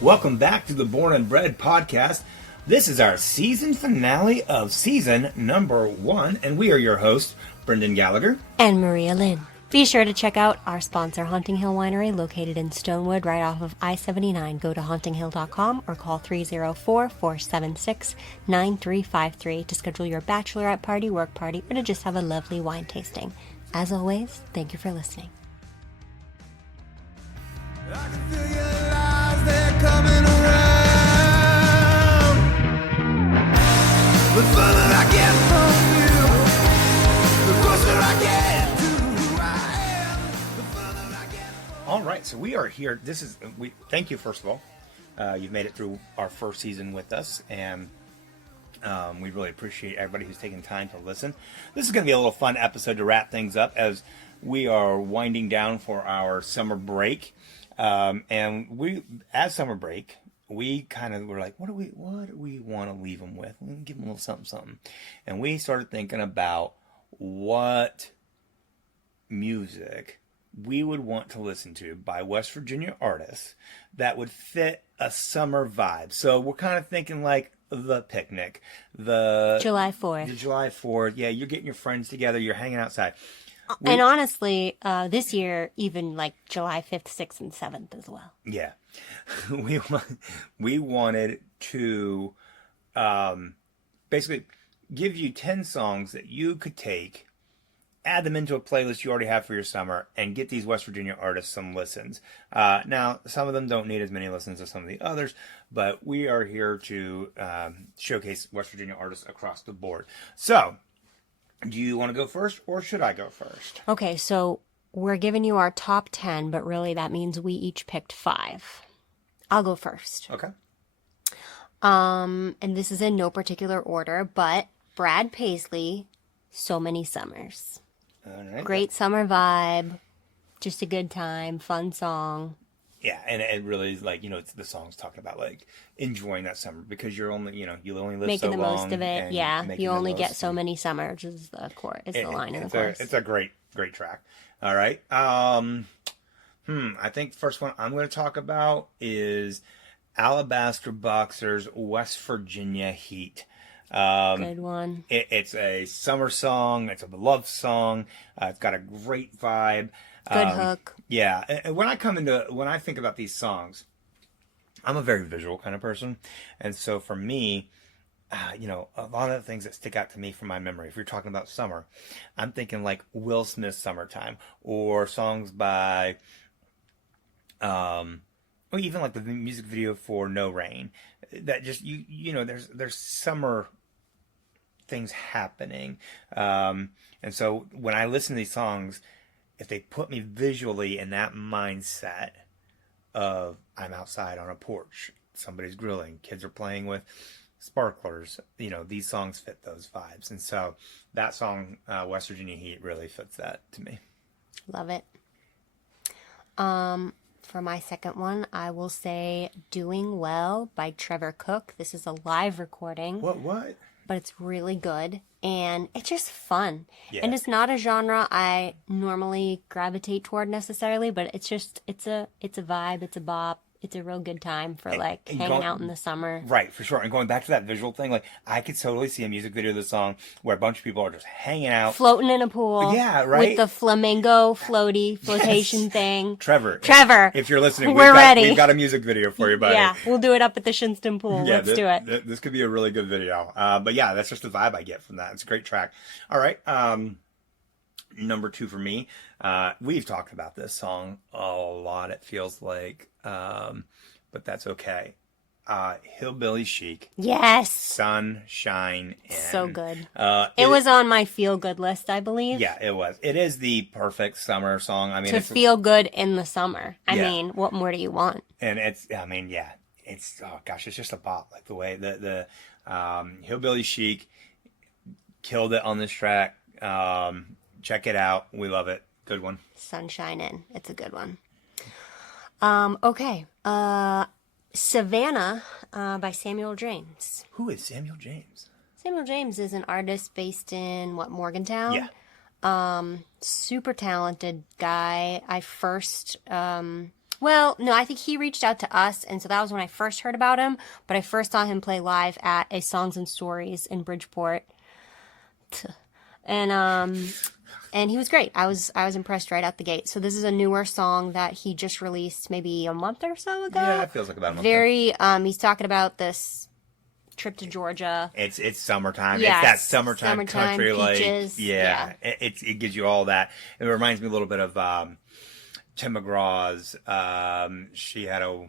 Welcome back to the Born and Bred podcast. This is our season finale of season number 1, and we are your hosts, Brendan Gallagher and Maria Lynn. Be sure to check out our sponsor, Haunting Hill Winery, located in Stonewood, right off of I-79. Go to hauntinghill.com or call 304-476-9353 to schedule your bachelorette party, work party, or to just have a lovely wine tasting. As always, thank you for listening. I can feel your lies, they're coming around. The further I get from you, the closer I get to who I am. The further I get from All right, so we are here. Thank you, first of all. You've made it through our first season with us, and we really appreciate everybody who's taking time to listen. This is going to be a little fun episode to wrap things up as we are winding down for our summer break. And as summer break, we kind of were like, what do we want to leave them with? We can give them a little something. And we started thinking about what music we would want to listen to by West Virginia artists that would fit a summer vibe. So we're kind of thinking like the picnic, the July 4th. The July 4th. Yeah, you're getting your friends together, you're hanging outside. And honestly, this year, even like July 5th, 6th, and 7th as well. Yeah. We wanted to basically give you 10 songs that you could take, add them into a playlist you already have for your summer, and get these West Virginia artists some listens. Now, some of them don't need as many listens as some of the others, but we are here to showcase West Virginia artists across the board. So, do you want to go first, or should I go first? Okay, so we're giving you our top 10, but really that means we each picked 5. I'll go first. Okay. And this is in no particular order, but Brad Paisley, So Many Summers. All right. Great summer vibe, just a good time, fun song. Yeah, and it really is like, it's the song's talking about like enjoying that summer because you're only, you only live making so the long. Most of it, yeah. You only get so many summers is the line in the chorus. It's a great track. All right. I think the first one I'm going to talk about is Alabaster Boxer's West Virginia Heat. Good one. It's a summer song. It's a love song. It's got a great vibe. Good hook. Yeah. And when I think about these songs, I'm a very visual kind of person. And so for me, a lot of the things that stick out to me from my memory, if you're talking about summer, I'm thinking like Will Smith's Summertime or songs by, or even like the music video for No Rain. That just, there's summer things happening. And so when I listen to these songs, if they put me visually in that mindset of I'm outside on a porch, somebody's grilling, kids are playing with sparklers, these songs fit those vibes. And so that song, West Virginia Heat, really fits that to me. Love it. For my second one, I will say Doing Well by Trevor Cook. This is a live recording. What? But it's really good. And it's just fun. Yeah. And it's not a genre I normally gravitate toward necessarily, but it's a vibe, it's a bop. It's a real good time for hanging out in the summer. Right, for sure. And going back to that visual thing, like I could totally see a music video of the song where a bunch of people are just hanging out. Floating in a pool. Yeah, right. With the flamingo flotation thing. Trevor. If you're listening, we're ready. We've got a music video for you, buddy. Yeah, we'll do it up at the Shinston pool. Yeah, Let's do it. This could be a really good video. But yeah, that's just the vibe I get from that. It's a great track. All right. Number 2 for me. We've talked about this song a lot, it feels like. But that's okay. Hillbilly Chic. Yes. Sunshine In. So good. It was on my feel-good list, I believe. Yeah, it was. It is the perfect summer song. I mean, to feel good in the summer. I mean, what more do you want? And it's oh gosh, it's just a bop. Like the way the Hillbilly Chic killed it on this track. Check it out. We love it. Good one. Sunshine In. It's a good one. Okay. Savannah by Samuel James. Who is Samuel James? Samuel James is an artist based in, Morgantown? Yeah. Super talented guy. I first Well, no, I think he reached out to us, and so that was when I first heard about him. But I first saw him play live at a Songs and Stories in Bridgeport, and he was great. I was impressed right out the gate. So this is a newer song that he just released maybe a month or so ago. Yeah, it feels like about a month. Very, he's talking about this trip to Georgia. It's summertime. Yeah, it's that summertime country, peaches. like yeah. It gives you all that. It reminds me a little bit of Tim McGraw's. She had a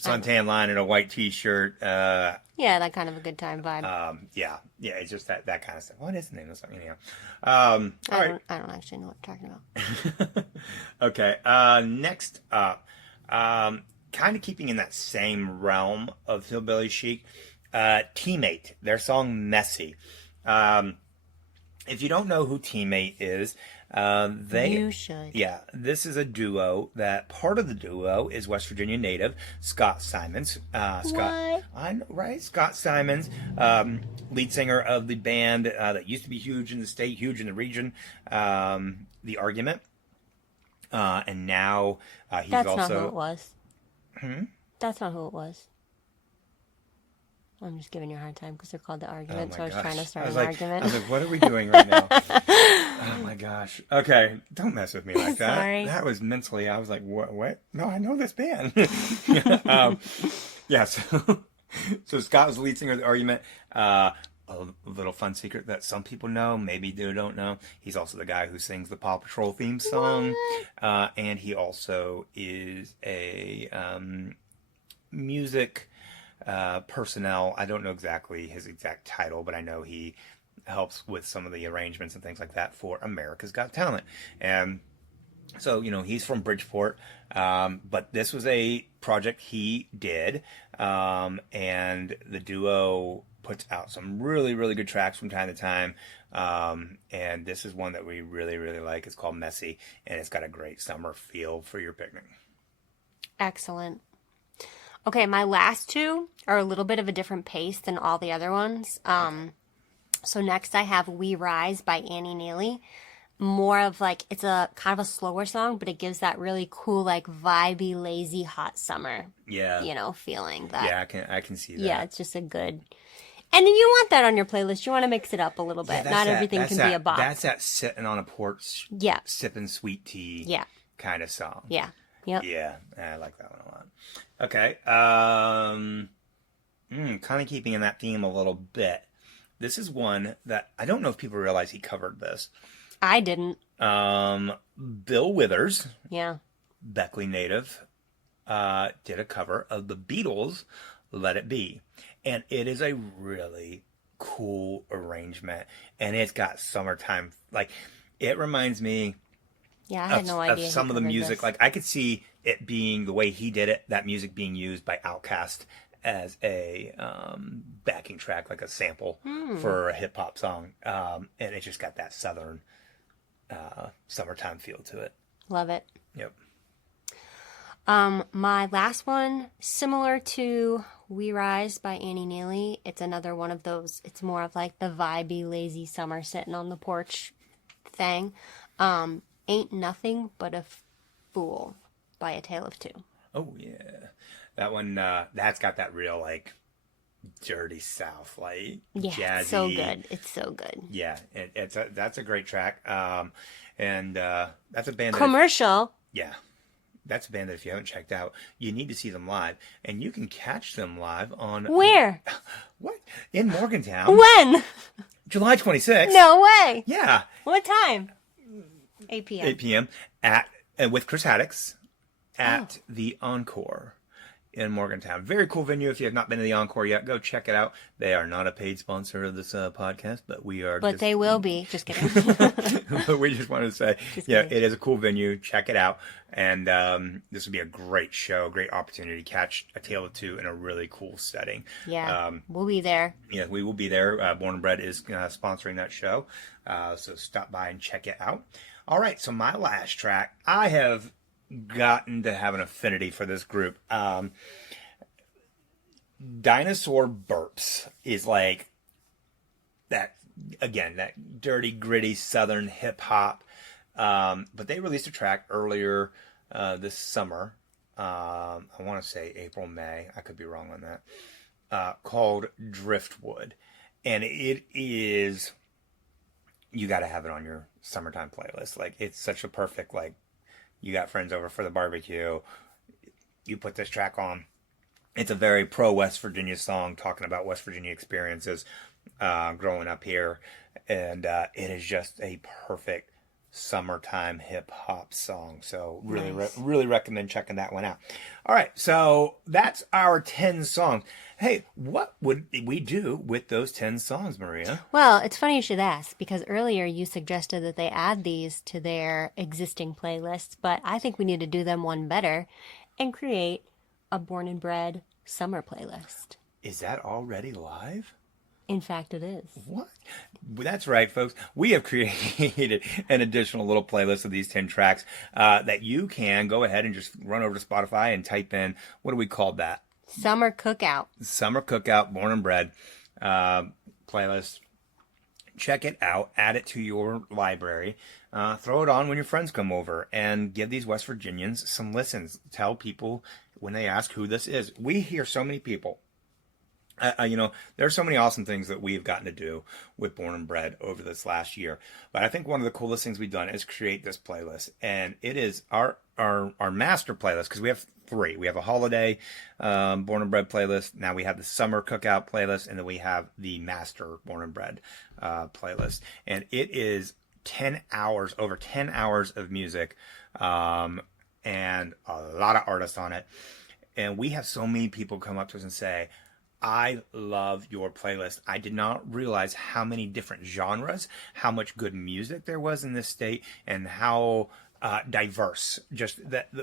suntan line and a white T-shirt. Yeah, that kind of a good time vibe. Yeah, it's just that kind of stuff. What is the name of the song? Anyhow, I don't actually know what you're talking about. Okay, next up, kind of keeping in that same realm of hillbilly chic, Teammate, their song "Messy." If you don't know who Teammate is, You should. Yeah, this is a duo that part of the duo is West Virginia native Scott Simons. What? I know, right? Scott Simons, lead singer of the band that used to be huge in the state, huge in the region, The Argument. And now he's That's also... not who it was. That's not who it was. I'm just giving you a hard time because they're called The Argument, so I was trying to start an argument. I was like, what are we doing right now? Oh my gosh. Okay, don't mess with me like that. Sorry. That was mentally, I was like, what? No, I know this band. Yeah, so Scott was the lead singer of The Argument. A little fun secret that some people know, maybe they don't know. He's also the guy who sings the Paw Patrol theme song. And he also is a music... personnel. I don't know exactly his exact title, but I know he helps with some of the arrangements and things like that for America's Got Talent. And so, he's from Bridgeport, but this was a project he did, and the duo puts out some really, really good tracks from time to time, and this is one that we really, really like. It's called Messy, and it's got a great summer feel for your picnic. Excellent. Okay, my last two are a little bit of a different pace than all the other ones. So next I have We Rise by Annie Neely. More of like, it's a kind of a slower song, but it gives that really cool, like vibey, lazy, hot summer, feeling that. Yeah, I can see that. Yeah, it's just a good, and you want that on your playlist. You want to mix it up a little bit. Yeah, Not everything can be a bop. That's that sitting on a porch, sipping sweet tea kind of song. Yeah. Yep. Yeah, I like that one a lot. Okay. Kind of keeping in that theme a little bit. This is one that I don't know if people realize he covered this. I didn't. Bill Withers, Beckley native, did a cover of the Beatles' Let It Be. And it is a really cool arrangement. And it's got summertime. Like, it reminds me... Yeah, I had no idea. Of some of the music, this. like I could see it being the way he did it, that music being used by Outkast as a backing track, like a sample for a hip hop song, and it just got that southern summertime feel to it. Love it. Yep. My last one, similar to We Rise by Annie Neely. It's another one of those. It's more of like the vibey, lazy summer sitting on the porch thing. Ain't Nothing But a Fool by A Tale of Two. Oh, yeah. That one, that's got that real, like, dirty South, like, jazzy. It's so good. It's so good. Yeah, that's a great track. And that's a band that... Commercial. That's a band that if you haven't checked out, you need to see them live. And you can catch them live on... Where? What? In Morgantown. When? July 26th. No way. Yeah. What time? 8 p.m. 8 p.m. With Chris Haddix at the Encore in Morgantown. Very cool venue. If you have not been to the Encore yet, go check it out. They are not a paid sponsor of this podcast, but we are. But they will be. Just kidding. But we just wanted to say, it is a cool venue. Check it out. And this would be a great show, great opportunity to catch A Tale of Two in a really cool setting. Yeah, we'll be there. Yeah, we will be there. Born and Bred is sponsoring that show. So stop by and check it out. All right, so my last track, I have gotten to have an affinity for this group. Dinosaur Burps is like that, again, that dirty, gritty Southern hip hop. But they released a track earlier this summer. I want to say April, May. I could be wrong on that. Called Driftwood. And it is, you got to have it on your summertime playlist. Like, it's such a perfect, like, you got friends over for the barbecue, you put this track on. It's a very pro West Virginia song talking about West Virginia experiences growing up here. And it is just a perfect summertime hip hop song. So really, Nice. really recommend checking that one out. All right. So that's our 10 songs. Hey, what would we do with those 10 songs, Maria? Well, it's funny you should ask because earlier you suggested that they add these to their existing playlists, but I think we need to do them one better and create a Born and Bred summer playlist. Is that already live? In fact, it is. What? That's right, folks. We have created an additional little playlist of these 10 tracks that you can go ahead and just run over to Spotify and type in, what do we call that? Summer Cookout. Summer Cookout, Born and Bred playlist. Check it out. Add it to your library. Throw it on when your friends come over and give these West Virginians some listens. Tell people when they ask who this is. We hear so many people. There are so many awesome things that we've gotten to do with Born and Bred over this last year. But I think one of the coolest things we've done is create this playlist. And it is our master playlist, because we have 3. We have a holiday Born and Bred playlist. Now we have the summer cookout playlist. And then we have the master Born and Bred playlist. And it is 10 hours, over 10 hours of music and a lot of artists on it. And we have so many people come up to us and say, I love your playlist. I did not realize how many different genres, how much good music there was in this state, and how diverse just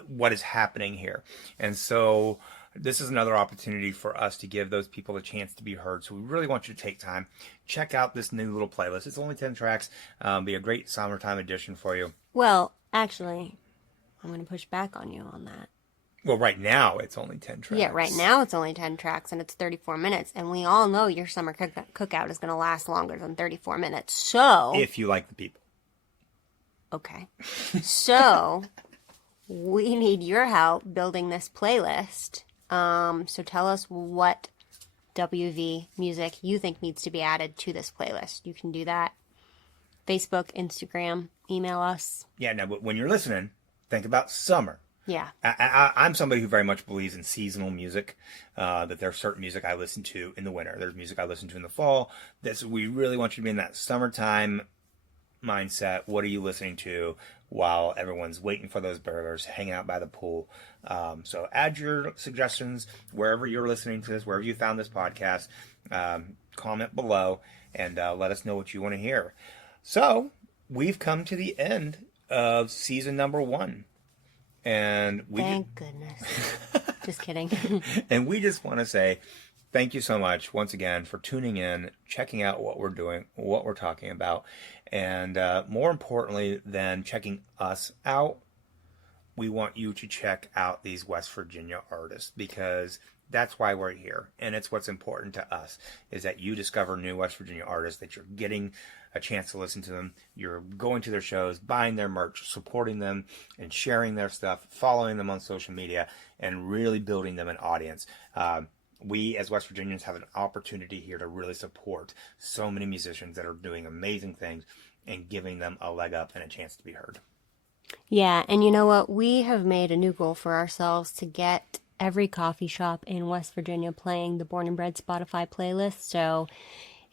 what is happening here. And so this is another opportunity for us to give those people a chance to be heard. So we really want you to take time, check out this new little playlist. It's only 10 tracks. Be a great summertime edition for you. Well, actually, I'm going to push back on you on that. Well, right now it's only 10 tracks. Yeah, right now it's only 10 tracks and it's 34 minutes. And we all know your summer cookout is going to last longer than 34 minutes. So, If you like the people. okay. So, we need your help building this playlist. So tell us what WV music you think needs to be added to this playlist. You can do that. Facebook, Instagram, email us. Yeah, no, but when you're listening, think about summer. Yeah. I'm somebody who very much believes in seasonal music, that there's certain music I listen to in the winter. There's music I listen to in the fall. We really want you to be in that summertime mindset. What are you listening to while everyone's waiting for those burgers, hanging out by the pool? So add your suggestions wherever you're listening to this, wherever you found this podcast. Comment below and let us know what you want to hear. So we've come to the end of season number 1. And Thank goodness. Just kidding. And we just want to say thank you so much once again for tuning in, checking out what we're doing, what we're talking about. And more importantly than checking us out, we want you to check out these West Virginia artists, because that's why we're here. And it's what's important to us, is that you discover new West Virginia artists, that you're getting a chance to listen to them. You're going to their shows, buying their merch, supporting them, and sharing their stuff, following them on social media, and really building them an audience. We, as West Virginians, have an opportunity here to really support so many musicians that are doing amazing things and giving them a leg up and a chance to be heard. Yeah, and you know what? We have made a new goal for ourselves to get every coffee shop in West Virginia playing the Born and Bred Spotify playlist. So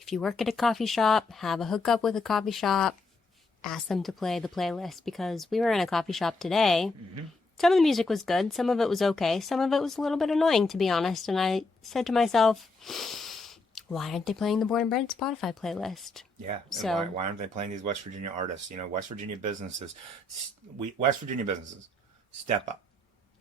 if you work at a coffee shop, have a hookup with a coffee shop, ask them to play the playlist, because we were in a coffee shop today. Mm-hmm. Some of the music was good. Some of it was okay. Some of it was a little bit annoying, to be honest. And I said to myself, why aren't they playing the Born and Bred Spotify playlist? Yeah. So why aren't they playing these West Virginia artists? West Virginia businesses, step up.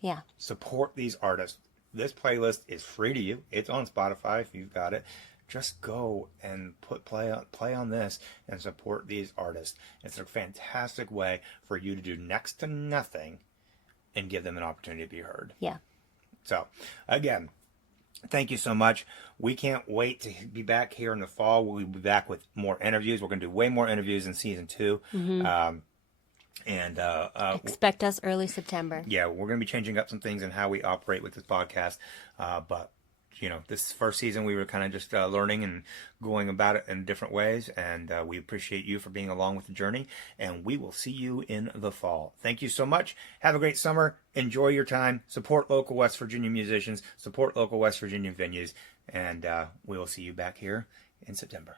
Yeah. Support these artists. This playlist is free to you. It's on Spotify if you've got it. Just go and play on this and support these artists. It's a fantastic way for you to do next to nothing and give them an opportunity to be heard. Yeah. So, again, thank you so much. We can't wait to be back here in the fall. We'll be back with more interviews. We're going to do way more interviews in season 2. Mm-hmm. And Expect us early September. yeah, we're going to be changing up some things in how we operate with this podcast. But this first season we were kind of just learning and going about it in different ways. And we appreciate you for being along with the journey. And we will see you in the fall. Thank you so much. Have a great summer. Enjoy your time. Support local West Virginia musicians. Support local West Virginia venues. And we will see you back here in September.